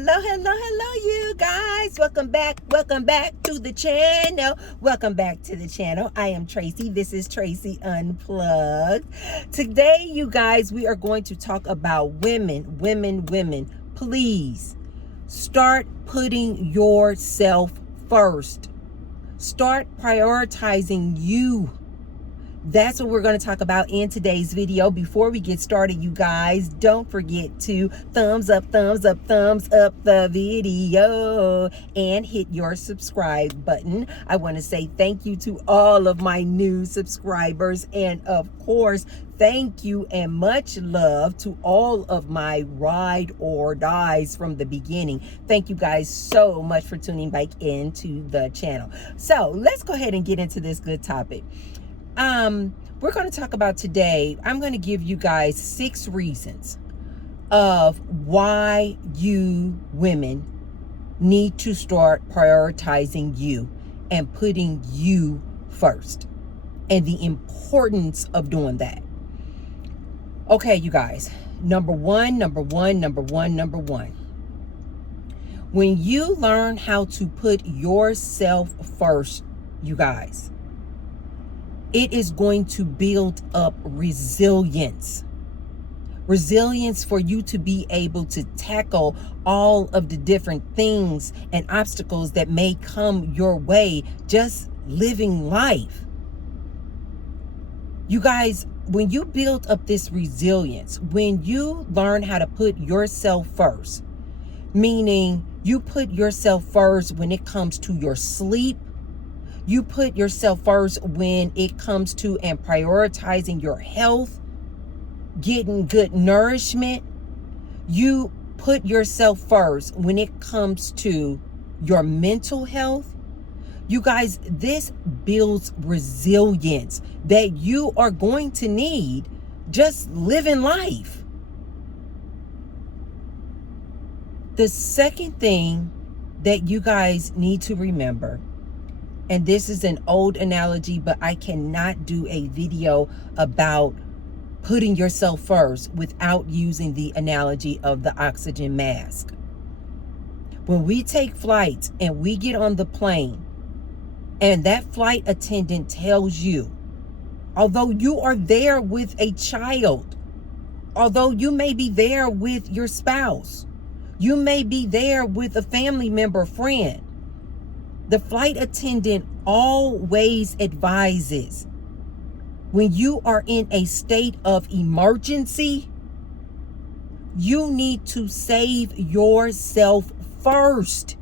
Hello, you guys. Welcome back to the channel. I am Tracy. This is Tracy Unplugged. Today, you guys, we are going to talk about women. Please start putting yourself first. Start prioritizing you. That's what we're going to talk about in today's video. Before we get started, you guys, don't forget to thumbs up the video and hit your subscribe button. I want to say thank you to all of my new subscribers, and of course, thank you and much love to all of my ride or dies from the beginning. Thank you guys so much for tuning back into the channel. So let's go ahead and get into this good topic. We're going to talk about today, I'm going to give you guys 6 reasons of why you women need to start prioritizing you and putting you first, and the importance of doing that. Okay, you guys, number one. When you learn how to put yourself first, you guys, it is going to build up resilience for you to be able to tackle all of the different things and obstacles that may come your way just living life. You guys, when you build up this resilience, when you learn how to put yourself first, meaning you put yourself first when it comes to your sleep, you put yourself first when it comes to and prioritizing your health, getting good nourishment. You put yourself first when it comes to your mental health. You guys, this builds resilience that you are going to need just living life. The second thing that you guys need to remember, and this is an old analogy, but I cannot do a video about putting yourself first without using the analogy of the oxygen mask. When we take flights and we get on the plane, and that flight attendant tells you, although you are there with a child, although you may be there with your spouse, you may be there with a family member, friend, the flight attendant always advises, when you are in a state of emergency, you need to save yourself first.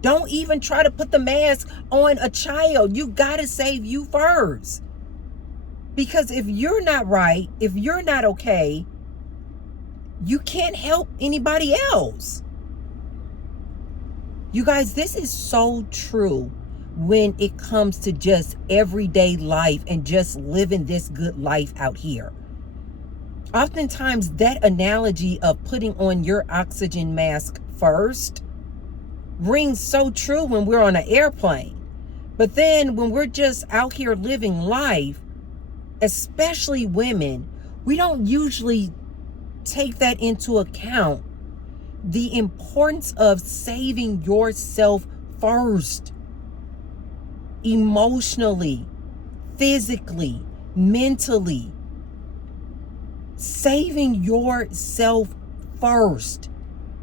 Don't even try to put the mask on a child. You got to save you first. Because if you're not right, if you're not okay, you can't help anybody else. You guys, this is so true when it comes to just everyday life and just living this good life out here. Oftentimes, that analogy of putting on your oxygen mask first rings so true when we're on an airplane. But then when we're just out here living life, especially women, we don't usually take that into account. The importance of saving yourself first, emotionally, physically, mentally. Saving yourself first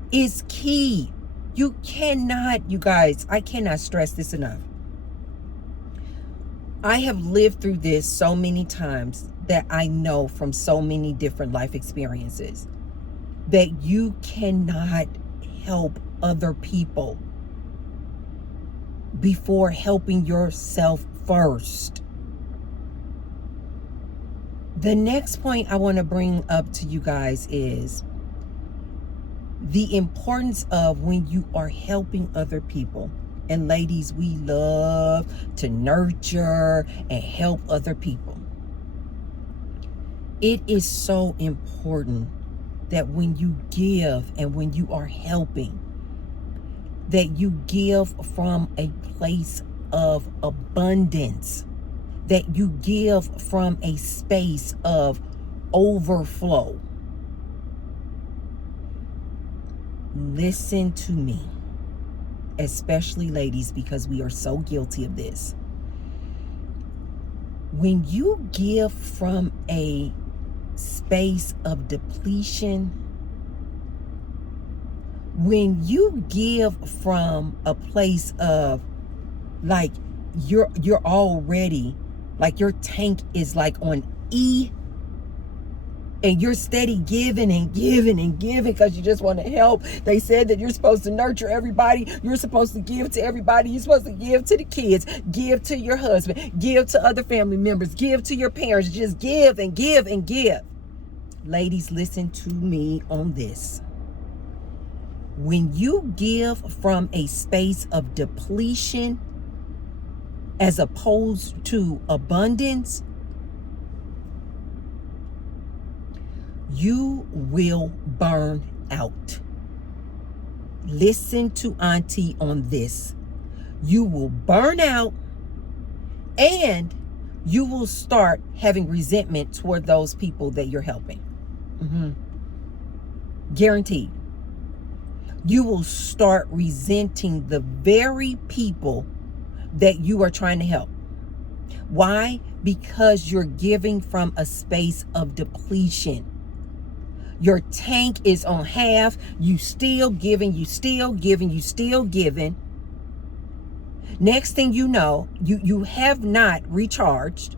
is key. You cannot, you guys, I cannot stress this enough. I have lived through this so many times that I know from so many different life experiences that you cannot help other people before helping yourself first. The next point I want to bring up to you guys is the importance of when you are helping other people. And ladies, we love to nurture and help other people. It is so important that when you give and when you are helping, that you give from a place of abundance, that you give from a space of overflow. Listen to me, especially ladies, because we are so guilty of this. When you give from a space of depletion, when you give from a place of like you're already like your tank is like on E, and you're steady giving and giving and giving because you just want to help. They said that you're supposed to nurture everybody. You're supposed to give to everybody. You're supposed to give to the kids, give to your husband, give to other family members, give to your parents. Just give and give and give. Ladies, listen to me on this. When you give from a space of depletion as opposed to abundance, you will burn out. Listen to Auntie on this. You will burn out, and you will start having resentment toward those people that you're helping. Guaranteed. You will start resenting the very people that you are trying to help. Why? Because you're giving from a space of depletion. Your tank is on half. You still giving, you still giving, you still giving. Next thing you know, you have not recharged.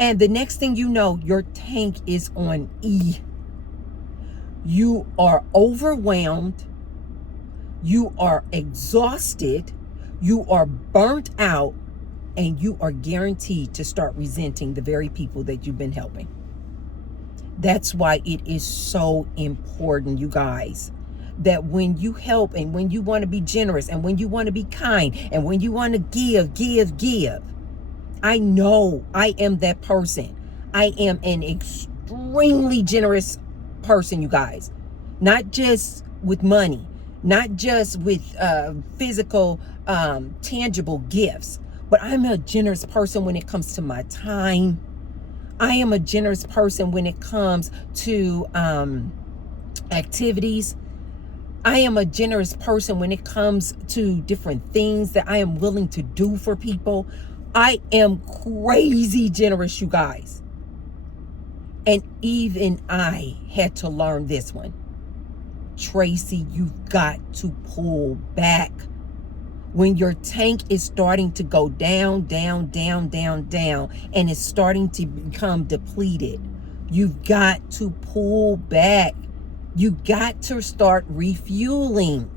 And the next thing you know, your tank is on E. You are overwhelmed. You are exhausted. You are burnt out. And you are guaranteed to start resenting the very people that you've been helping. That's why it is so important, you guys, that when you help and when you want to be generous and when you want to be kind and when you want to give. I know I am that person. I am an extremely generous person, you guys. Not just with money, not just with physical, tangible gifts, but I'm a generous person when it comes to my time. I am a generous person when it comes to activities. I am a generous person when it comes to different things that I am willing to do for people. I am crazy generous, you guys. And even I had to learn this one. Tracy, you've got to pull back. When your tank is starting to go down, and it's starting to become depleted, you've got to pull back. You got to start refueling.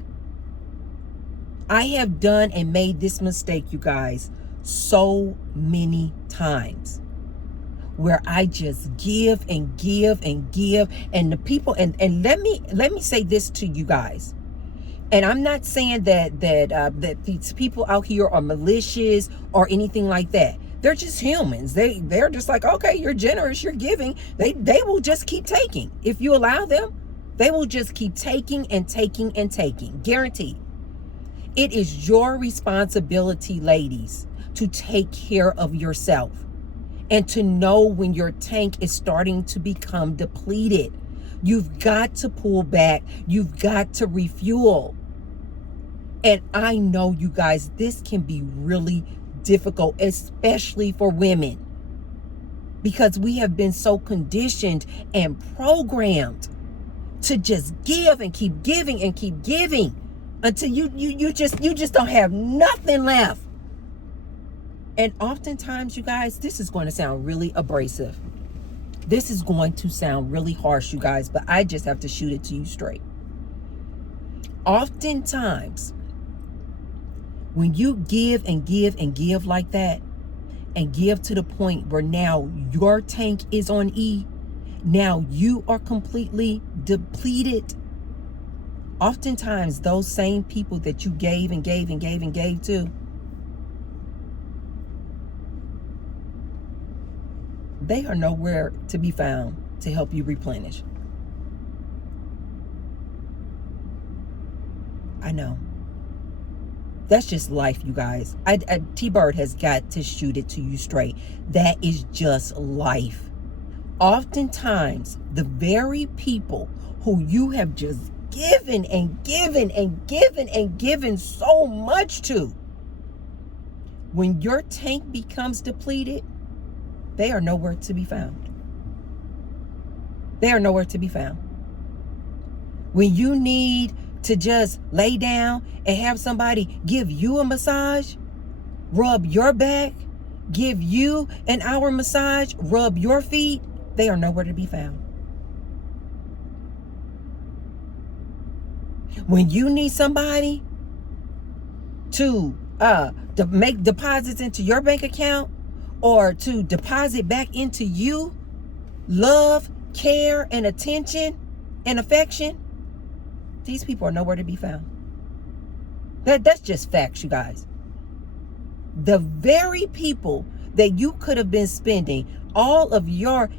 I have done and made this mistake, you guys, so many times, where I just give and give and give, and the people, and let me say this to you guys. And I'm not saying that these people out here are malicious or anything like that. They're just humans. They're just like, okay, you're generous, you're giving. They will just keep taking. If you allow them, they will just keep taking and taking and taking. Guaranteed. It is your responsibility, ladies, to take care of yourself and to know when your tank is starting to become depleted. You've got to pull back. You've got to refuel. And I know, you guys, this can be really difficult, especially for women, because we have been so conditioned and programmed to just give and keep giving and keep giving until you just don't have nothing left. And oftentimes, you guys, this is going to sound really abrasive. This is going to sound really harsh, you guys, but I just have to shoot it to you straight. Oftentimes, when you give and give and give like that, and give to the point where now your tank is on E, now you are completely depleted. Oftentimes, those same people that you gave and gave and gave and gave to, they are nowhere to be found to help you replenish. I know. That's just life, you guys. T-Bird has got to shoot it to you straight. That is just life. Oftentimes, the very people who you have just given and given and given and given so much to. When your tank becomes depleted, they are nowhere to be found. They are nowhere to be found. When you need to just lay down and have somebody give you a massage, rub your back, give you an hour massage, rub your feet, they are nowhere to be found. When you need somebody to make deposits into your bank account or to deposit back into you love, care, and attention and affection, these people are nowhere to be found. That's just facts, you guys. The very people that you could have been spending all of your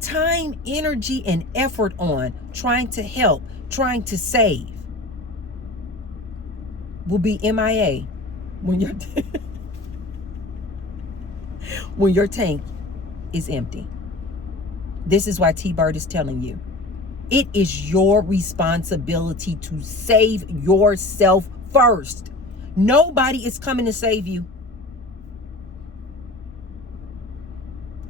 time, energy, and effort on trying to help, trying to save, will be MIA when your tank is empty. This is why T-Bird is telling you, it is your responsibility to save yourself first. Nobody is coming to save you.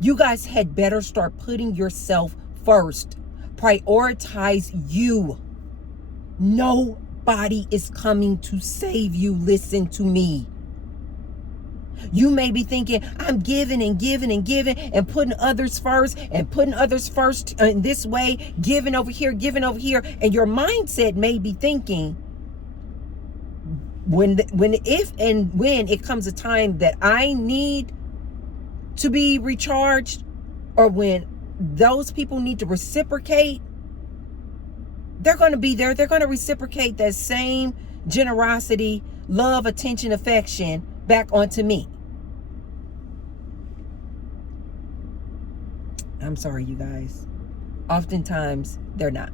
You guys had better start putting yourself first. Prioritize you. Nobody is coming to save you. Listen to me. You may be thinking, I'm giving and giving and giving and putting others first and putting others first in this way, giving over here. And your mindset may be thinking, if and when it comes a time that I need to be recharged, or when those people need to reciprocate, they're going to be there. They're going to reciprocate that same generosity, love, attention, affection back onto me. I'm sorry, you guys. Oftentimes, they're not.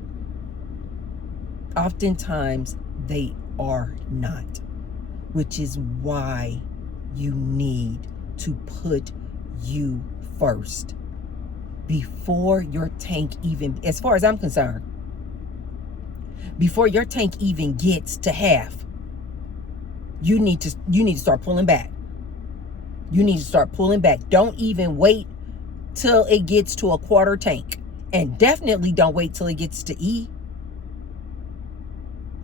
Oftentimes, they are not. Which is why you need to put you first. Before your tank even, as far as I'm concerned, before your tank even gets to half, you need to start pulling back. You need to start pulling back. Don't even wait till it gets to a quarter tank. And definitely don't wait till it gets to E.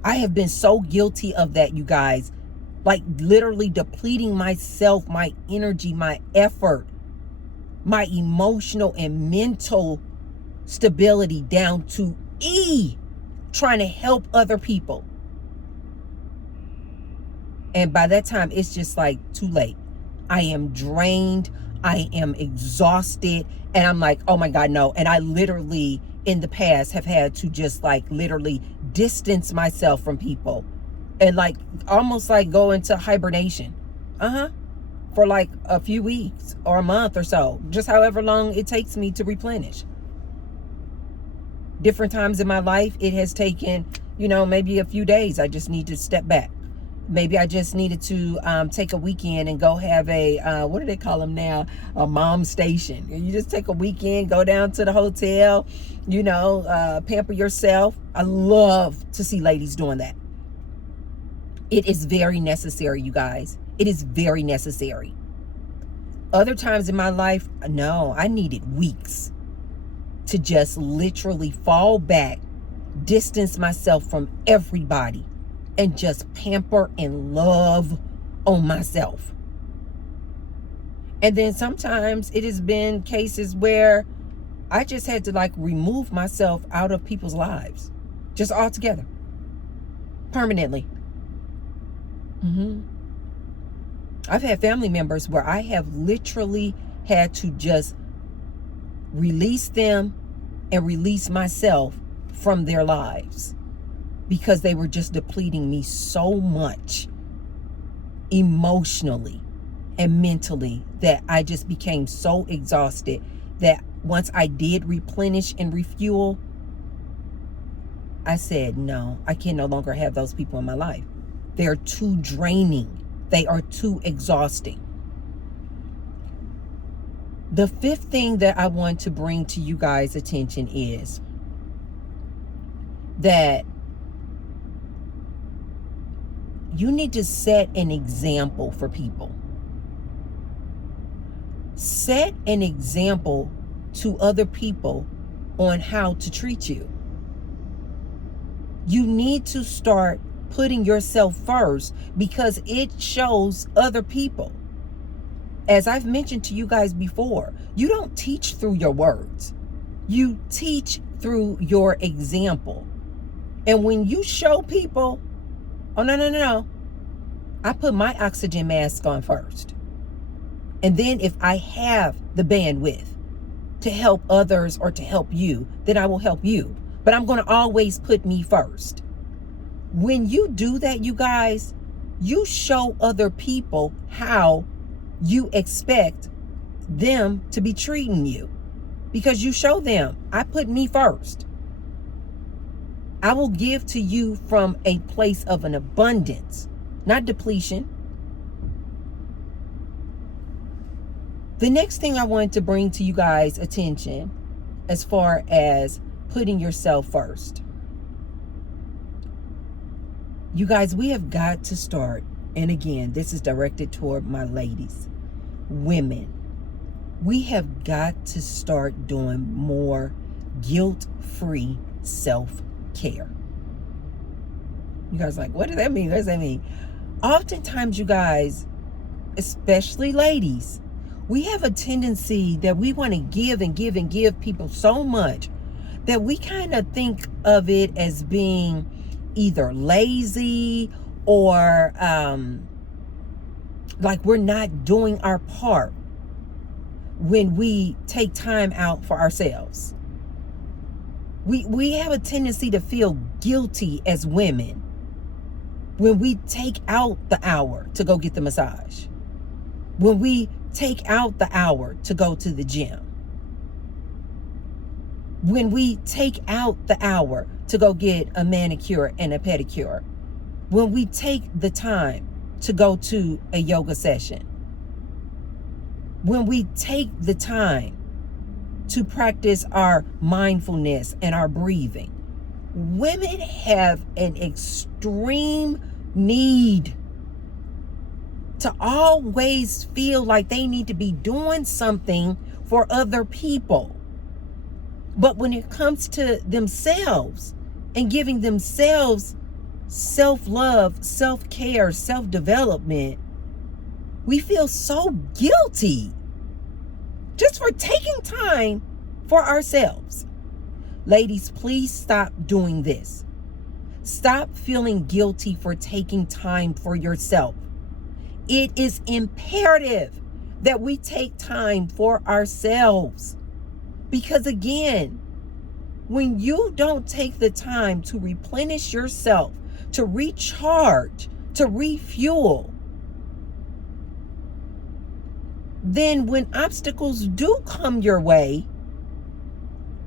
I have been so guilty of that, you guys. Like literally depleting myself, my energy, my effort, my emotional and mental stability down to E, trying to help other people. And by that time, it's just like too late. I am drained. I am exhausted. And I'm like, oh my God, no. And I literally in the past have had to just like literally distance myself from people and like almost like go into hibernation. For like a few weeks or a month or so, just however long it takes me to replenish. Different times in my life, it has taken, maybe a few days. I just need to step back. Maybe I just needed to take a weekend and go have a, what do they call them now? A mom station. You just take a weekend, go down to the hotel, pamper yourself. I love to see ladies doing that. It is very necessary, you guys. It is very necessary. Other times in my life, no, I needed weeks to just literally fall back, distance myself from everybody, and just pamper and love on myself. And then sometimes it has been cases where I just had to like remove myself out of people's lives, just altogether, permanently. I've had family members where I have literally had to just release them and release myself from their lives because they were just depleting me so much emotionally and mentally that I just became so exhausted that once I did replenish and refuel, I said, no, I can no longer have those people in my life. They're too draining. They are too exhausting. The fifth thing that I want to bring to you guys' attention is that you need to set an example for people. Set an example to other people on how to treat you. You need to start putting yourself first because it shows other people. As I've mentioned to you guys before, you don't teach through your words. You teach through your example. And when you show people, oh, no, I put my oxygen mask on first. And then if I have the bandwidth to help others or to help you, then I will help you. But I'm going to always put me first. When you do that, you guys, you show other people how you expect them to be treating you. Because you show them, I put me first. I will give to you from a place of an abundance, not depletion. The next thing I wanted to bring to you guys' attention as far as putting yourself first. You guys, we have got to start, and again, this is directed toward my ladies, women. We have got to start doing more guilt-free self-care. You guys are like, what does that mean? What does that mean? Oftentimes, you guys, especially ladies, we have a tendency that we want to give and give and give people so much that we kind of think of it as being either lazy or like we're not doing our part when we take time out for ourselves. We have a tendency to feel guilty as women when we take out the hour to go get the massage, when we take out the hour to go to the gym, when we take out the hour to go get a manicure and a pedicure, when we take the time to go to a yoga session, when we take the time to practice our mindfulness and our breathing. Women have an extreme need to always feel like they need to be doing something for other people. But when it comes to themselves and giving themselves self-love, self-care, self-development, we feel so guilty just for taking time for ourselves. Ladies, please stop doing this. Stop feeling guilty for taking time for yourself. It is imperative that we take time for ourselves. Because again, when you don't take the time to replenish yourself, to recharge, to refuel, then when obstacles do come your way,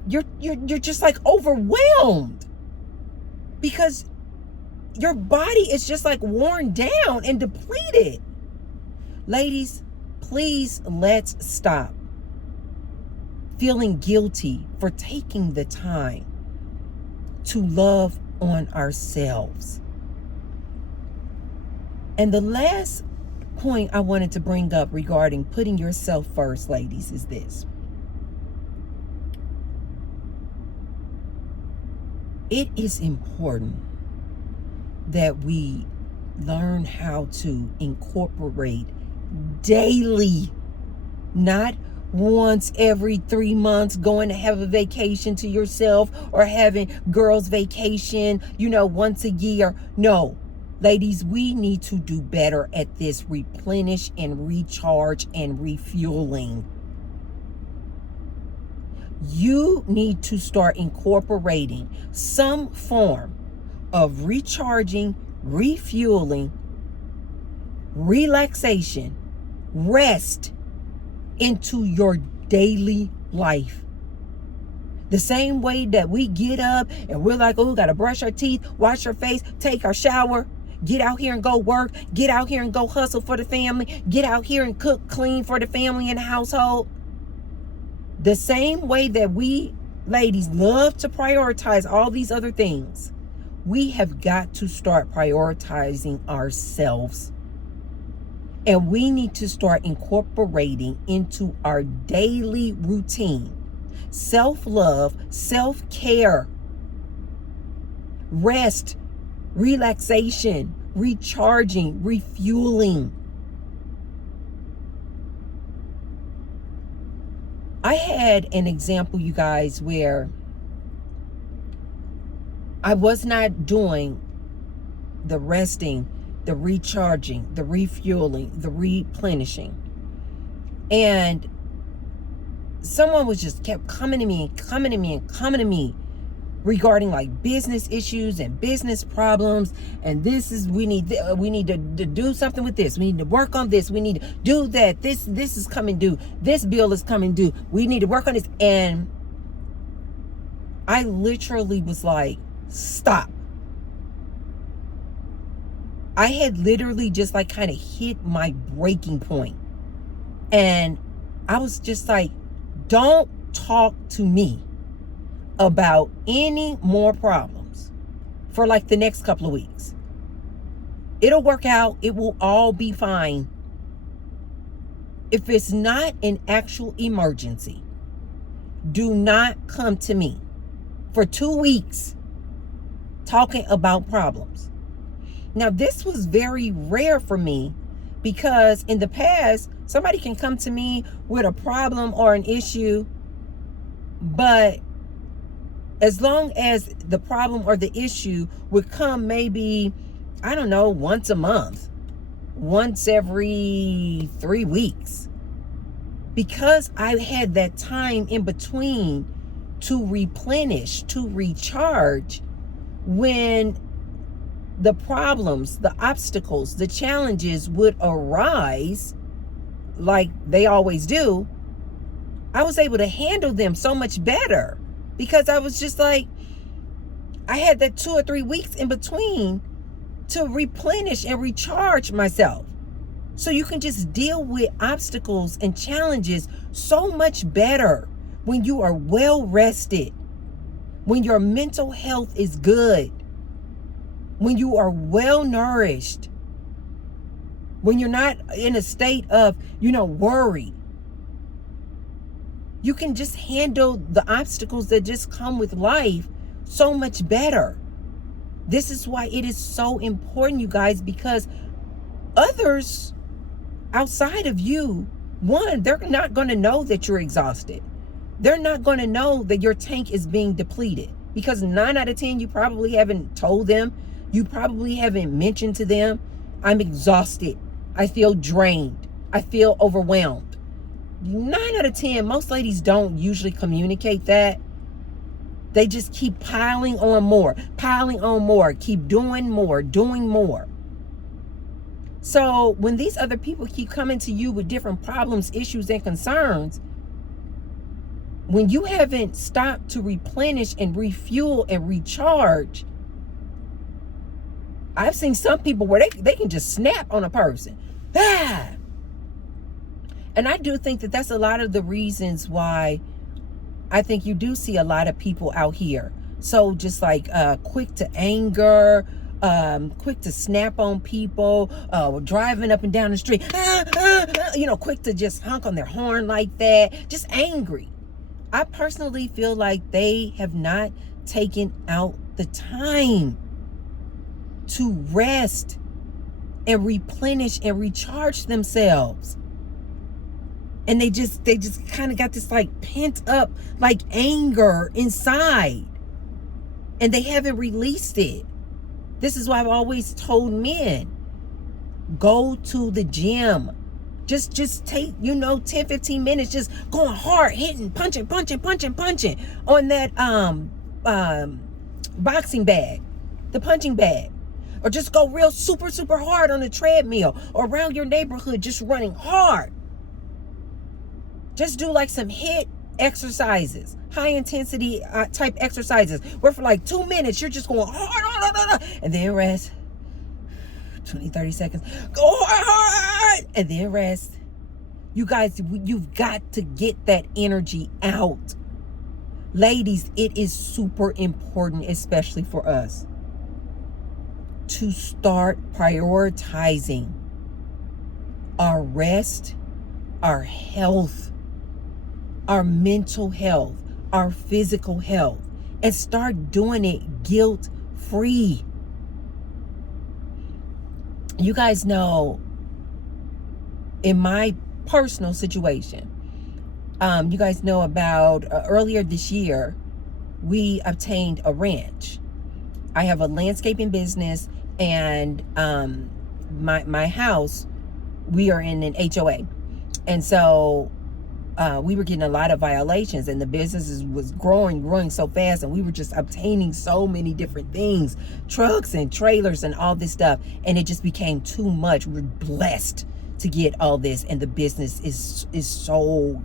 you're just like overwhelmed because your body is just like worn down and depleted. Ladies, please, let's stop feeling guilty for taking the time to love on ourselves. And the last point I wanted to bring up regarding putting yourself first, ladies, is this. It is important that we learn how to incorporate daily, not once every 3 months going to have a vacation to yourself or having girls vacation, once a year. No, ladies, we need to do better at this replenish and recharge and refueling. You need to start incorporating some form of recharging, refueling, relaxation, rest into your daily life. The same way that we get up and we're like, oh, we gotta brush our teeth, wash our face, take our shower, get out here and go work, get out here and go hustle for the family, get out here and cook, clean for the family and the household. The same way that we ladies love to prioritize all these other things, We have got to start prioritizing ourselves. And we need to start incorporating into our daily routine self-love, self-care, rest, relaxation, recharging, refueling. I had an example, you guys, where I was not doing the resting, the recharging, the refueling, the replenishing. And someone was just kept coming to me regarding like business issues and business problems. And this is, we need to do something with this. We need to work on this. We need to do that. This is coming due. This bill is coming due. We need to work on this. And I literally was like, stop. I had literally just like kind of hit my breaking point. And I was just like, don't talk to me about any more problems for like the next couple of weeks. It'll work out. It will all be fine. If it's not an actual emergency, do not come to me for 2 weeks talking about problems. Now, this was very rare for me because in the past, somebody can come to me with a problem or an issue, but as long as the problem or the issue would come maybe, I don't know, once a month, once every 3 weeks, because I had that time in between to replenish, to recharge, when the problems, the obstacles, the challenges would arise, like they always do, I was able to handle them so much better because I was just like, I had that 2 or 3 weeks in between to replenish and recharge myself. So you can just deal with obstacles and challenges so much better when you are well rested, when your mental health is good, when you are well nourished, when you're not in a state of, worry. You can just handle the obstacles that just come with life so much better. This is why it is so important, you guys, because others outside of you, one, they're not going to know that you're exhausted. They're not going to know that your tank is being depleted because 9 out of 10, you probably haven't told them. You probably haven't mentioned to them, I'm exhausted. I feel drained. I feel overwhelmed. 9 out of 10, most ladies don't usually communicate that. They just keep piling on more, keep doing more. So when these other people keep coming to you with different problems, issues, and concerns, when you haven't stopped to replenish and refuel and recharge, I've seen some people where they can just snap on a person. Ah! And I do think that that's a lot of the reasons why I think you do see a lot of people out here. So just like quick to anger, quick to snap on people, driving up and down the street, quick to just honk on their horn like that, just angry. I personally feel like they have not taken out the time to rest and replenish and recharge themselves. And they just kind of got this like pent up like anger inside, and they haven't released it. This is why I've always told men, go to the gym. Just take, 10-15 minutes, just going hard, hitting, punching on that boxing bag, the punching bag. Or just go real super hard on the treadmill or around your neighborhood, just running hard. Just do like some HIIT exercises, high intensity type exercises, where for like 2 minutes, you're just going hard, and then rest. 20-30 seconds. Go hard, and then rest. You guys, you've got to get that energy out. Ladies, it is super important, especially for us. to start prioritizing our rest, our health, our mental health, our physical health, and start doing it guilt-free. You guys know, in my personal situation, you guys know about earlier this year, we obtained a ranch. I have a landscaping business, and my house, we are in an HOA. And so we were getting a lot of violations, and the business was growing so fast, and we were just obtaining so many different things, trucks and trailers and all this stuff, and it just became too much. We're blessed to get all this, and the business is so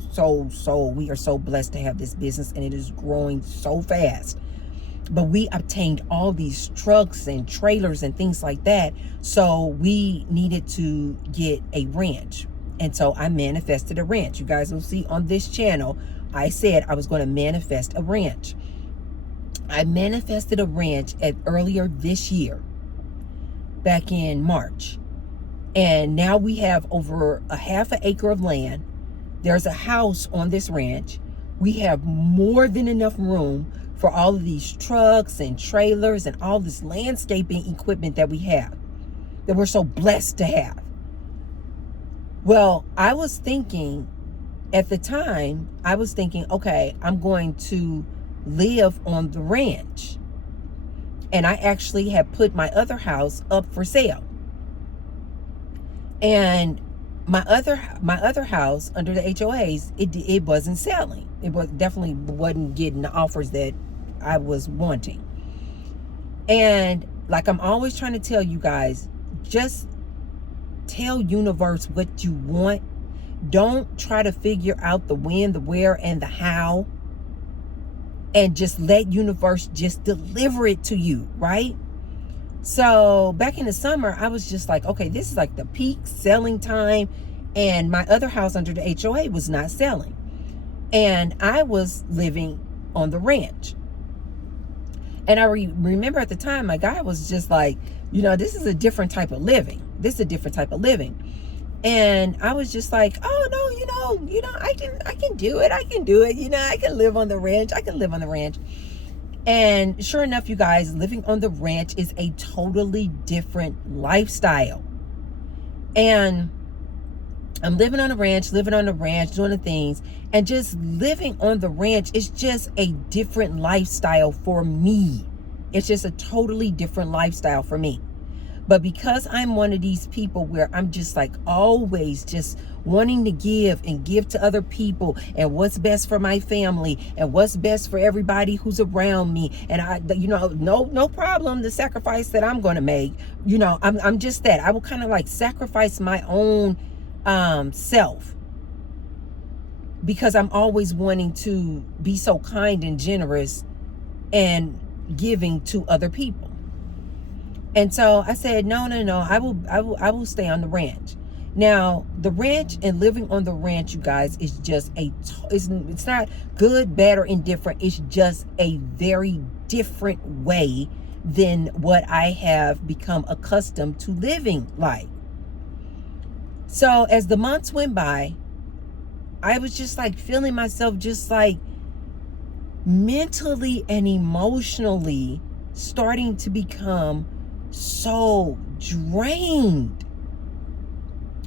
we are so blessed to have this business, and it is growing so fast. But we obtained all these trucks and trailers and things like that, so we needed to get a ranch. And so I manifested a ranch. You guys will see on this channel, I said I was going to manifest a ranch. I manifested a ranch earlier this year, back in March. And now we have over a half an acre of land. There's a house on this ranch. We have more than enough room for all of these trucks and trailers and all this landscaping equipment that we have, that we're so blessed to have. Well, I was thinking, at the time, okay, I'm going to live on the ranch. And I actually had put my other house up for sale. And my other house under the HOAs, it wasn't selling. It definitely wasn't getting the offers that I was wanting. And like I'm always trying to tell you guys, just tell universe what you want. Don't try to figure out the when, the where, and the how, and just let universe just deliver it to you, right? So back in the summer, I was just like, okay, this is like the peak selling time, and my other house under the HOA was not selling, and I was living on the ranch. And I remember at the time, my guy was just like, this is a different type of living. This is a different type of living. And I was just like, oh no, I can do it. I can do it. I can live on the ranch. I can live on the ranch. And sure enough, you guys, living on the ranch is a totally different lifestyle. And I'm living on the ranch, doing the things, and just living on the ranch is just a different lifestyle for me. It's just a totally different lifestyle for me. But because I'm one of these people where I'm just like always just wanting to give to other people, and what's best for my family, and what's best for everybody who's around me, and no problem, the sacrifice that I'm going to make, I'm just that. I will kind of like sacrifice my own self, because I'm always wanting to be so kind and generous and giving to other people. And so I said, no, I will stay on the ranch. Now, the ranch and living on the ranch, you guys, is just it's not good, bad, or indifferent. It's just a very different way than what I have become accustomed to living like. So as the months went by, I was just like feeling myself just like mentally and emotionally starting to become so drained.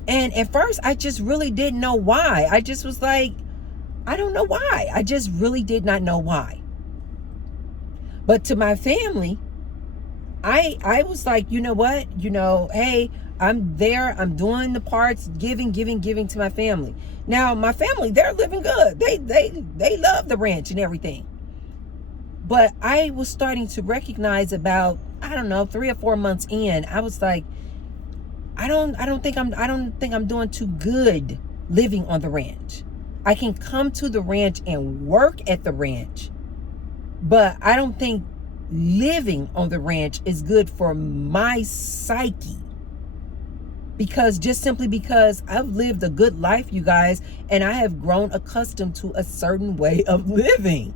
And at first I just really didn't know why. I just was like, I don't know why. I just really did not know why. But to my family, I was like, you know what? Hey, I'm there. I'm doing the parts, giving to my family. Now, my family, they're living good. They love the ranch and everything. But I was starting to recognize about, 3 or 4 months in, I was like, I don't think I'm doing too good living on the ranch. I can come to the ranch and work at the ranch, but I don't think living on the ranch is good for my psyche. Simply because I've lived a good life, you guys, and I have grown accustomed to a certain way of living.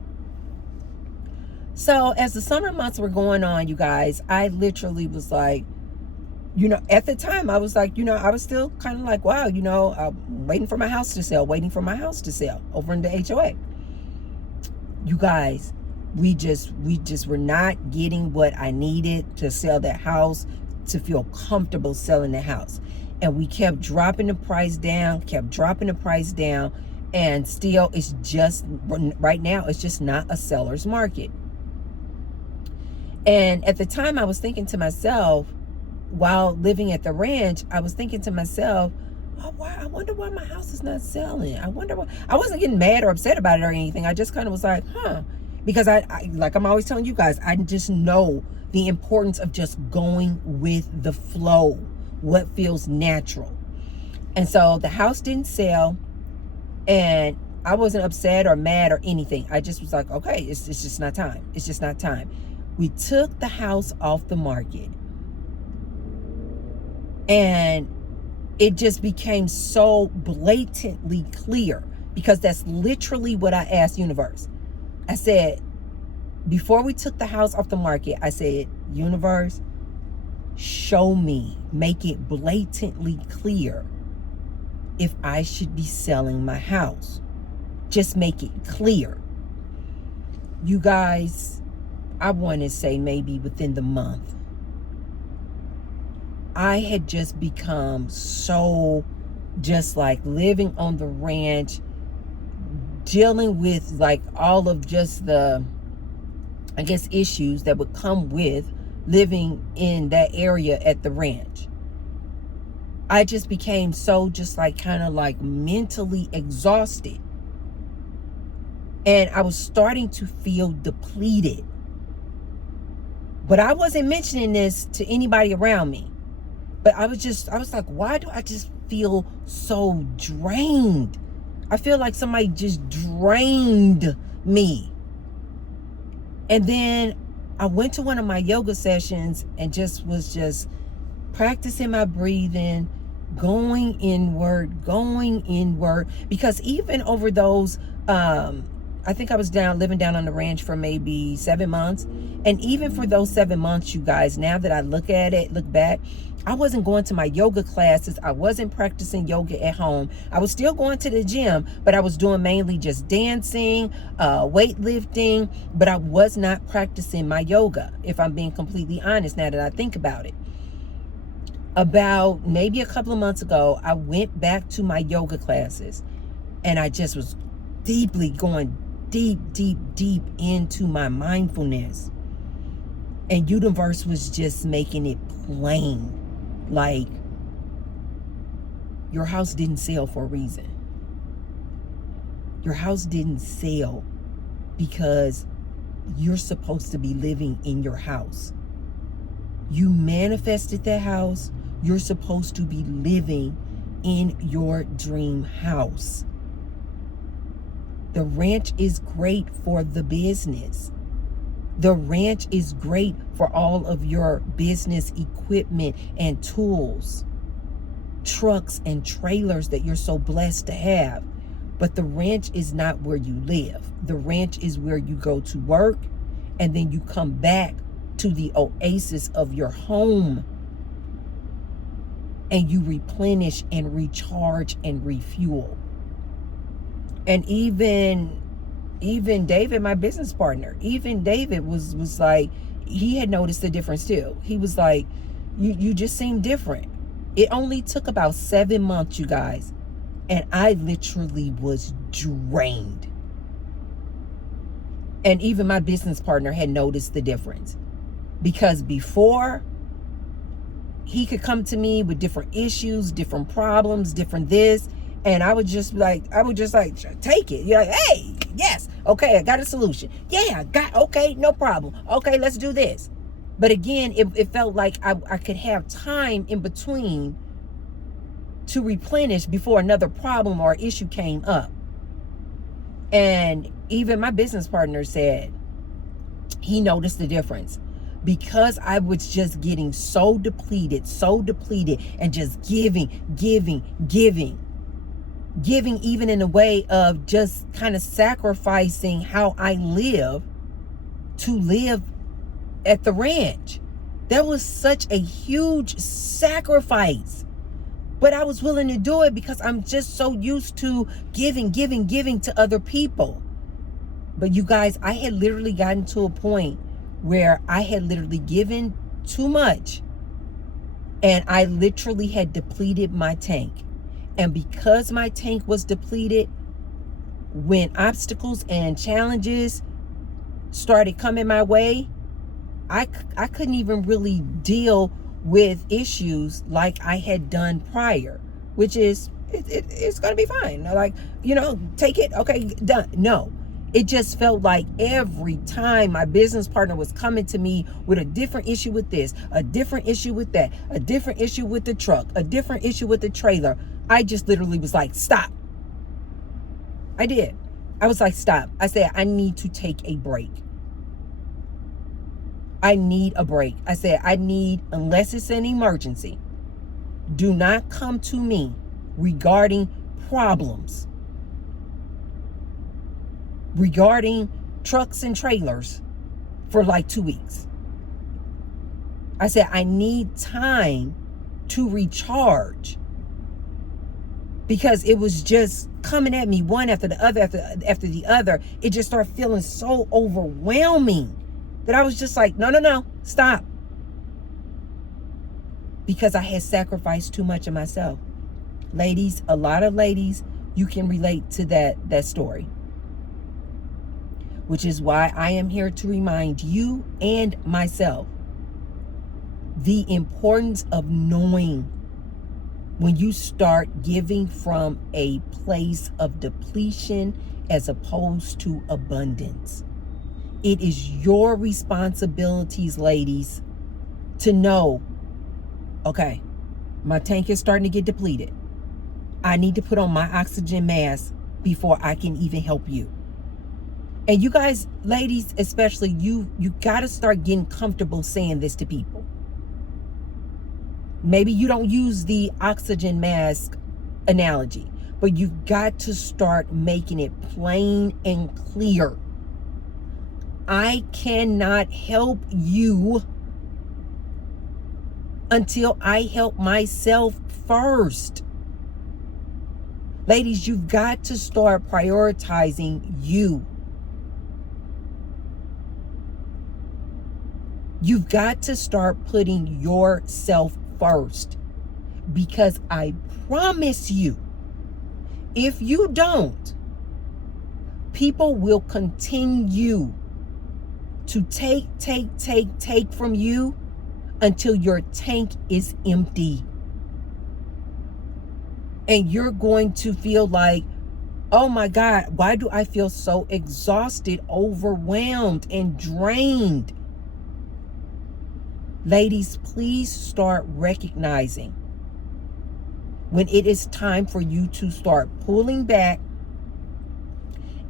So as the summer months were going on, you guys, I literally was like, at the time I was like, I was still kind of like, wow, I'm waiting for my house to sell, over in the HOA. You guys, we just were not getting what I needed to sell that house, to feel comfortable selling the house. And we kept dropping the price down, and still it's just, right now, it's just not a seller's market. And at the time I was thinking to myself, while living at the ranch, I was thinking to myself, oh, wow, I wonder why my house is not selling. I wonder why. I wasn't getting mad or upset about it or anything. I just kind of was like, because I like I'm always telling you guys, I just know the importance of just going with the flow, what feels natural. And so the house didn't sell, and I wasn't upset or mad or anything. I just was like, okay, it's just not time. It's just not time. We took the house off the market, and it just became so blatantly clear, because that's literally what I asked Universe. I said, before we took the house off the market, I said, Universe, show me, make it blatantly clear if I should be selling my house. Just make it clear. You guys, I want to say maybe within the month, I had just become so just like living on the ranch, dealing with like all of just the, I guess, issues that would come with living in that area at the ranch. I just became so just like kind of like mentally exhausted. And I was starting to feel depleted. But I wasn't mentioning this to anybody around me. But I was like, why do I just feel so drained? I feel like somebody just drained me. And then I went to one of my yoga sessions and was practicing my breathing, going inward, because even over those, I think I was living down on the ranch for maybe 7 months. And even for those 7 months, you guys, now that I look back, I wasn't going to my yoga classes. I wasn't practicing yoga at home. I was still going to the gym, but I was doing mainly just dancing, weightlifting, but I was not practicing my yoga, if I'm being completely honest, now that I think about it. About maybe a couple of months ago, I went back to my yoga classes, and I just was going deep into my mindfulness. And Universe was just making it plain. Like, your house didn't sell for a reason. Your house didn't sell because you're supposed to be living in your house. You manifested that house. You're supposed to be living in your dream house. The ranch is great for the business. The ranch is great for all of your business equipment and tools, trucks and trailers that you're so blessed to have. But the ranch is not where you live. The ranch is where you go to work, and then you come back to the oasis of your home, and you replenish and recharge and refuel. And even David, my business partner, even David was like, he had noticed the difference too. He was like, you just seem different. It only took about 7 months, you guys, and I literally was drained. And even my business partner had noticed the difference, because before, he could come to me with different issues, different problems, different this, and I would just like take it. You're like, hey, yes, okay, I got a solution. Yeah, okay, no problem. Okay, let's do this. But again, it felt like I could have time in between to replenish before another problem or issue came up. And even my business partner said he noticed the difference, because I was just getting so depleted, and just giving, even in a way of just kind of sacrificing how I live to live at the ranch. That was such a huge sacrifice. But I was willing to do it because I'm just so used to giving to other people. But you guys, I had literally gotten to a point where I had literally given too much. And I literally had depleted my tank. And because my tank was depleted, when obstacles and challenges started coming my way, I couldn't even really deal with issues like I had done prior, which is, it's going to be fine. Like, take it. Okay, done. No, it just felt like every time my business partner was coming to me with a different issue with this, a different issue with that, a different issue with the truck, a different issue with the trailer, I just literally was like, stop. I did. I was like, stop. I said, I need to take a break. I need a break. I said, unless it's an emergency, do not come to me regarding problems, regarding trucks and trailers for like 2 weeks. I said, I need time to recharge, because it was just coming at me one after the other, after the other. It just started feeling so overwhelming that I was just like, no, stop. Because I had sacrificed too much of myself. Ladies, a lot of ladies, you can relate to that story. Which is why I am here to remind you and myself the importance of knowing when you start giving from a place of depletion as opposed to abundance. It is your responsibilities, ladies, to know, okay, my tank is starting to get depleted. I need to put on my oxygen mask before I can even help you. And you guys, ladies, especially, you got to start getting comfortable saying this to people. Maybe you don't use the oxygen mask analogy, but you've got to start making it plain and clear. I cannot help you until I help myself first. Ladies, you've got to start prioritizing you. You've got to start putting yourself first, because I promise you, if you don't, people will continue to take from you until your tank is empty. And you're going to feel like, oh my God, why do I feel so exhausted, overwhelmed, and drained? Ladies, please start recognizing when it is time for you to start pulling back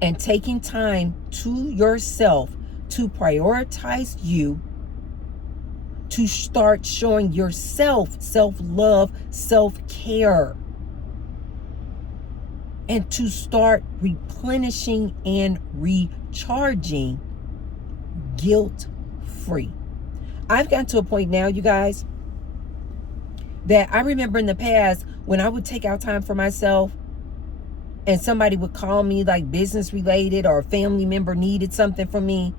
and taking time to yourself to prioritize you, to start showing yourself self-love, self-care, and to start replenishing and recharging guilt-free. I've gotten to a point now, you guys, that I remember in the past when I would take out time for myself and somebody would call me like business related, or a family member needed something from me,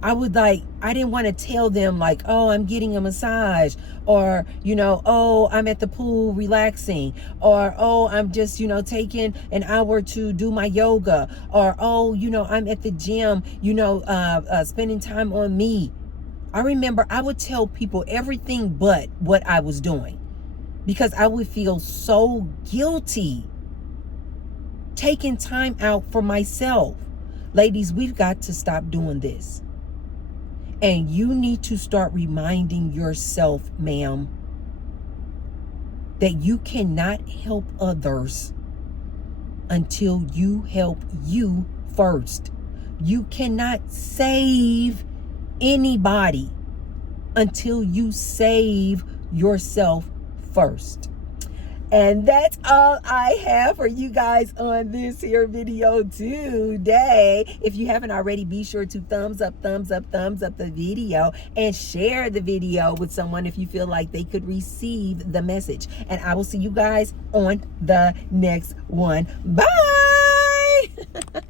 I didn't want to tell them like, oh, I'm getting a massage, or, oh, I'm at the pool relaxing, or, oh, I'm just, taking an hour to do my yoga, or, oh, I'm at the gym, spending time on me. I remember I would tell people everything but what I was doing, because I would feel so guilty taking time out for myself. Ladies, we've got to stop doing this. And you need to start reminding yourself, ma'am, that you cannot help others until you help you first. You cannot save anybody until you save yourself first. And that's all I have for you guys on this here video today. If you haven't already, be sure to thumbs up the video and share the video with someone if you feel like they could receive the message. And I will see you guys on the next one. Bye.